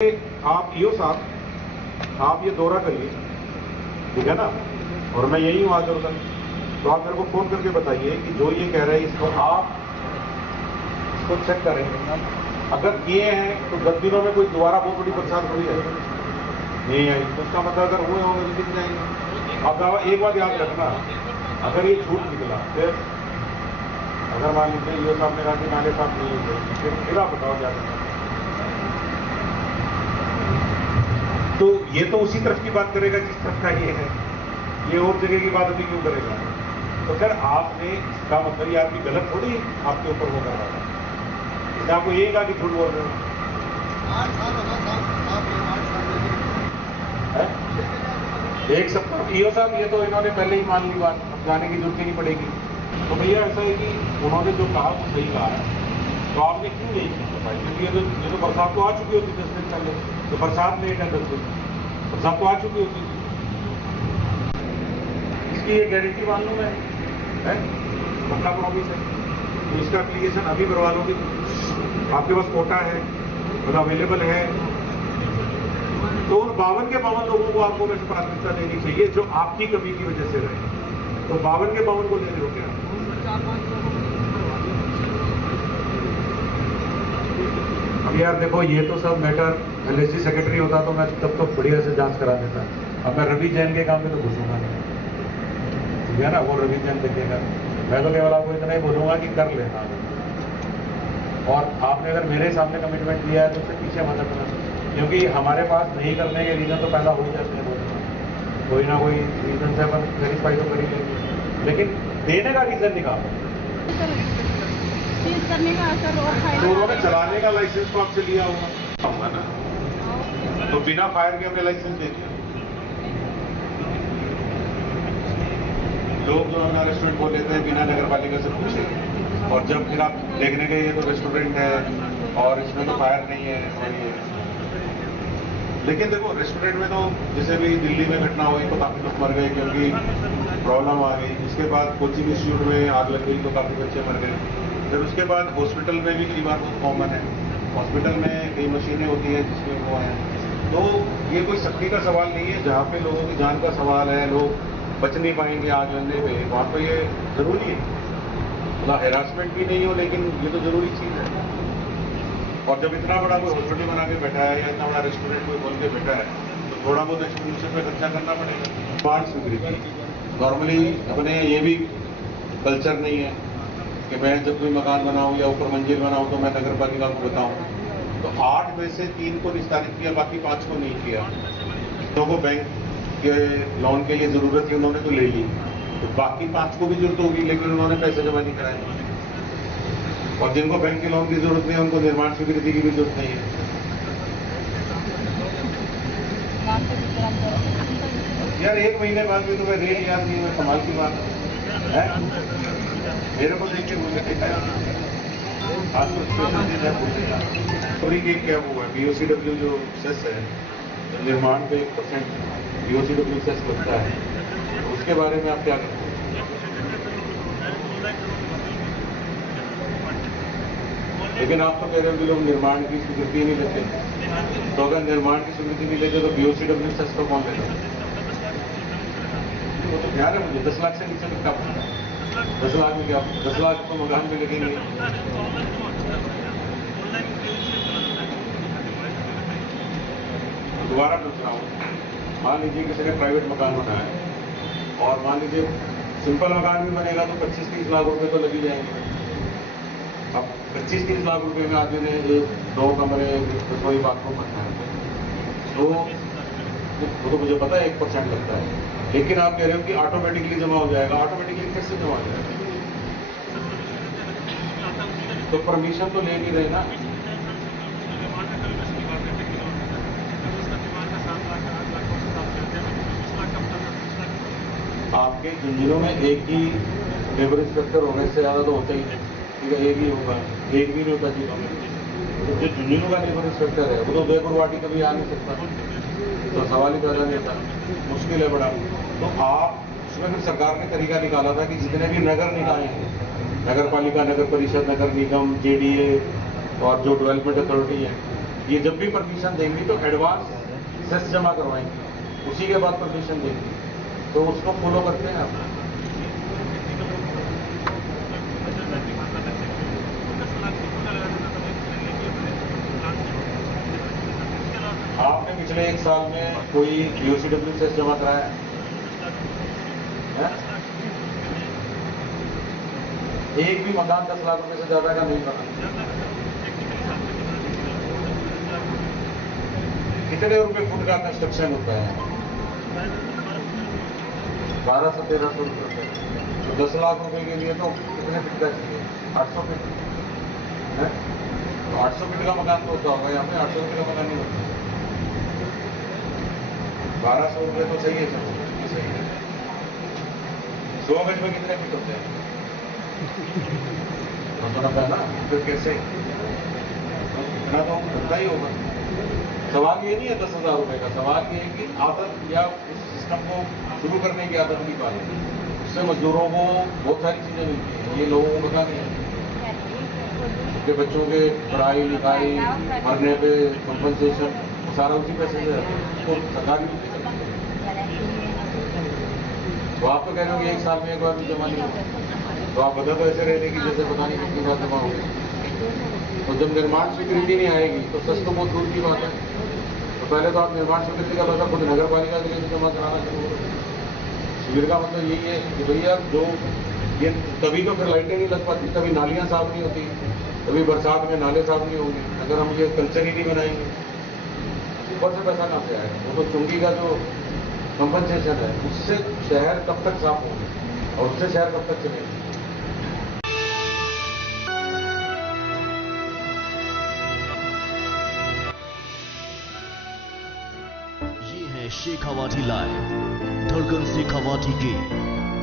आप ईओ साहब, आप ये दौरा करिए, ठीक है ना, और मैं यही हूँ आज और कल, तो आप मेरे को फोन करके बताइए कि जो ये कह रहे हैं इसको आप इसको चेक करें। अगर किए हैं तो 10 दिनों में कोई दोबारा बहुत बड़ी बरसात हुई है नहीं आई, तो उसका मतलब अगर हुए होंगे तो दिख जाएंगे। अब एक बात याद रखना, अगर ये झूठ निकला फिर अगर मान लीजिए ईओ साहब ने कहा कि नाले साफ नहीं हुए, फिर आप बताओ क्या करना। तो ये तो उसी तरफ की बात करेगा जिस तरफ का ये है, ये और जगह की बात अभी क्यों करेगा। तो फिर आपने इसका मतलब ये आपकी गलत थोड़ी आपके ऊपर वो कर रहा था, इसने आपको यही कहा कि झूठ बोल रहे हो। एक सप्ताह ईओ साहब, ये तो इन्होंने पहले ही मान ली बात, अब जाने की जरूरत ही नहीं पड़ेगी। तो भैया ऐसा है कि उन्होंने जो कहा वो सही कहा है, तो आपने क्यों नहीं बताई, क्योंकि ये तो बरसात तो आ चुकी होती 10 दिन पहले, तो बरसात लेट है 10 दिन, बरसात तो आ चुकी होती थी, इसकी ये गारंटी मालूम है पक्का प्रॉमिस है, तो इसका एप्लीकेशन अभी करवा लोगे, आपके पास कोटा है, मतलब अवेलेबल है, तो उन 52 के 52 लोगों को आपको वैसे प्राथमिकता देनी चाहिए जो आपकी कमी की वजह से रहे, तो 52 के 52 को ले रहे हो क्या। अब यार देखो, ये तो सब मैटर एलएसजी सेक्रेटरी होता तो मैं तब तो बढ़िया से जांच करा देता। अब मैं रवि जैन के काम में तो घुसूंगा नहीं, ठीक है ना, वो रवि जैन देखेगा, मैं तो केवल आपको इतना ही बोलूंगा कि कर लेना, और आपने अगर मेरे सामने कमिटमेंट दिया है तो उससे पीछे मत हटना, क्योंकि हमारे पास नहीं करने के रीजन तो पैदा हो ही जाते हैं, कोई ना कोई रीजन से अपन वेरीफाई तो कर ही लेंगे, लेकिन देने का रीजन निकालो। करने का असर और तो उन्होंने चलाने का लाइसेंस तो आपसे लिया होगा ना, तो बिना फायर के हमने लाइसेंस दे दिया। लोग जो अपना रेस्टोरेंट खोल लेते हैं बिना नगर पालिका से पूछे, और जब फिर आप देखने गए ये तो रेस्टोरेंट है और इसमें तो फायर नहीं है और ये। लेकिन देखो रेस्टोरेंट में तो जैसे भी दिल्ली में घटना हुई तो काफी लोग मर गए क्योंकि प्रॉब्लम आ गई, इसके बाद कोचिंग इंस्टीट्यूट में आग लग गई तो काफी बच्चे मर गए, फिर उसके बाद हॉस्पिटल में भी कई बार बहुत कॉमन है, हॉस्पिटल में कई मशीनें होती हैं जिसमें वो है, तो ये कोई सख्ती का सवाल नहीं है, जहाँ पे लोगों की जान का सवाल है, लोग बच नहीं पाएंगे आग लगने पे, वहाँ पे ये जरूरी है, मतलब हेरासमेंट भी नहीं हो लेकिन ये तो जरूरी चीज है। और जब इतना बड़ा कोई हॉस्पिटल बना के बैठा है या इतना बड़ा रेस्टोरेंट कोई खोल के बैठा है तो थोड़ा बहुत एक्सपेंडिचर पे खर्चा करना पड़ेगा। स्मार्ट स्वीकृति नॉर्मली अपने ये भी कल्चर नहीं है कि मैं जब कोई मकान बनाऊं या ऊपर मंजिल बनाऊं तो मैं नगर पालिका को बताऊं, तो 8 में से 3 को निस्तारित किया, बाकी 5 को नहीं किया। लोगों को बैंक के लोन के लिए जरूरत थी, उन्होंने तो ले ली, तो बाकी 5 को भी जरूरत होगी लेकिन उन्होंने पैसे जमा नहीं कराए, और जिनको बैंक के लोन की जरूरत नहीं है उनको निर्माण स्वीकृति की भी जरूरत नहीं है। यार 1 महीने बाद भी तुम्हें रेल याद नहीं हुआ, कमाल की बात है, मेरे को देखिए मुझे देखा आपको स्पेशल क्या हुआ है, बीओसीडब्ल्यू जो सेस है निर्माण पे 1% बीओसीडब्ल्यू सेस लगता है, तो उसके बारे में आप क्या करते हैं। लेकिन आप तो कह रहे हो कि लोग निर्माण की स्वीकृति नहीं लेते, तो अगर निर्माण की स्वीकृति नहीं लेते तो बीओसीडब्ल्यू सेस को कौन लेगा। वो तो ध्यान है मुझे, 10 लाख से नीचे तो कब 10 लाख में क्या, 10 लाख तो मकान में लगेंगे। दोबारा पूछ रहा हूँ, मान लीजिए किसी ने प्राइवेट मकान बनाया और मान लीजिए सिंपल मकान भी बनेगा तो 25-30 लाख रुपए तो लग ही जाएंगे। अब 25-30 लाख रुपए में आदमी ने 2 कमरे रसोई बाथरूम बनाया, तो वो तो मुझे पता है 1% लगता है, लेकिन आप कह रहे हो कि ऑटोमेटिकली जमा हो जाएगा, ऑटोमेटिकली कैसे जमा हो जाएगा, तो परमिशन तो ले नहीं रहे ना। आपके झुंझुनों में एक ही लेबर इंस्पेक्टर होने से ज्यादा तो होता ही नहीं, ठीक है, एक ही होगा, एक भी नहीं होता जिलों में, तो जो झुंझुनों का लेबर इंस्पेक्टर है वो तो उदयपुरवाटी कभी आ नहीं सकता, तो सवाल ही पैदा नहीं होता, मुश्किल है बड़ा। तो आप उसमें फिर सरकार ने तरीका निकाला था कि जितने भी नगर निकाय हैं, नगर पालिका, नगर परिषद, नगर निगम, जेडीए और जो डेवलपमेंट अथॉरिटी है, ये जब भी परमिशन देंगी तो एडवांस सेस जमा करवाएंगे, उसी के बाद परमिशन देंगी, तो उसको फॉलो करते हैं आप। आपने पिछले 1 साल में कोई BOCW सेस जमा कराया है? एक भी मकान 10 लाख रुपए से ज्यादा का नहीं बना। कितने रुपए फुट का कंस्ट्रक्शन होता है? 1200 से 1300 रुपए। तो 10 लाख रुपए के लिए तो कितने फीट का चाहिए? 800 फीट है? तो 800 फीट का मकान तो होता होगा, यहाँ पे 800 फीट का मकान नहीं होता। 1200 रुपए तो सही है, सब सही है। 100 गज में कितने फीट होते हैं? तो ना, फिर कैसे? इतना तो होता ही होगा। सवाल ये नहीं है 10,000 रुपए का, सवाल ये है कि आदत या इस सिस्टम को शुरू करने की आदत नहीं पाली। उससे मजदूरों को बहुत सारी चीजें मिलती हैं, ये लोगों को पता नहीं है। उनके बच्चों के पढ़ाई लिखाई, मरने पे कंपनसेशन, सारा उसी पैसे से उसको सरकारी रूप से करती है। तो आप तो कह रहे हो कि 1 साल में एक बार भी जमा नहीं होगा, तो आप बता तो ऐसे रहने की जैसे पता नहीं कितनी बार जमा होगी। तो जब निर्माण स्वीकृति नहीं आएगी तो सच तो बहुत दूर की बात है। तो पहले तो आप निर्माण स्वीकृति का पैसा खुद नगर पालिका के लिए जमा कराना शुरू करो। शिविर का मतलब यही है कि भैया जो ये तभी तो फिर लाइटें नहीं लग पाती, तभी नालियां साफ नहीं होती, तभी बरसात में नाले साफ नहीं होंगे, अगर हम ये कल्चर ही नहीं बनाएंगे। ऊपर से पैसा कहाँ से आएगा? वो तो चुंगी का जो कंपनसेशन है उससे शहर कब तक साफ होंगे और उससे शहर कब तक चलेंगे? ये है शेखावाटी लाइव, धड़कन शेखावाटी की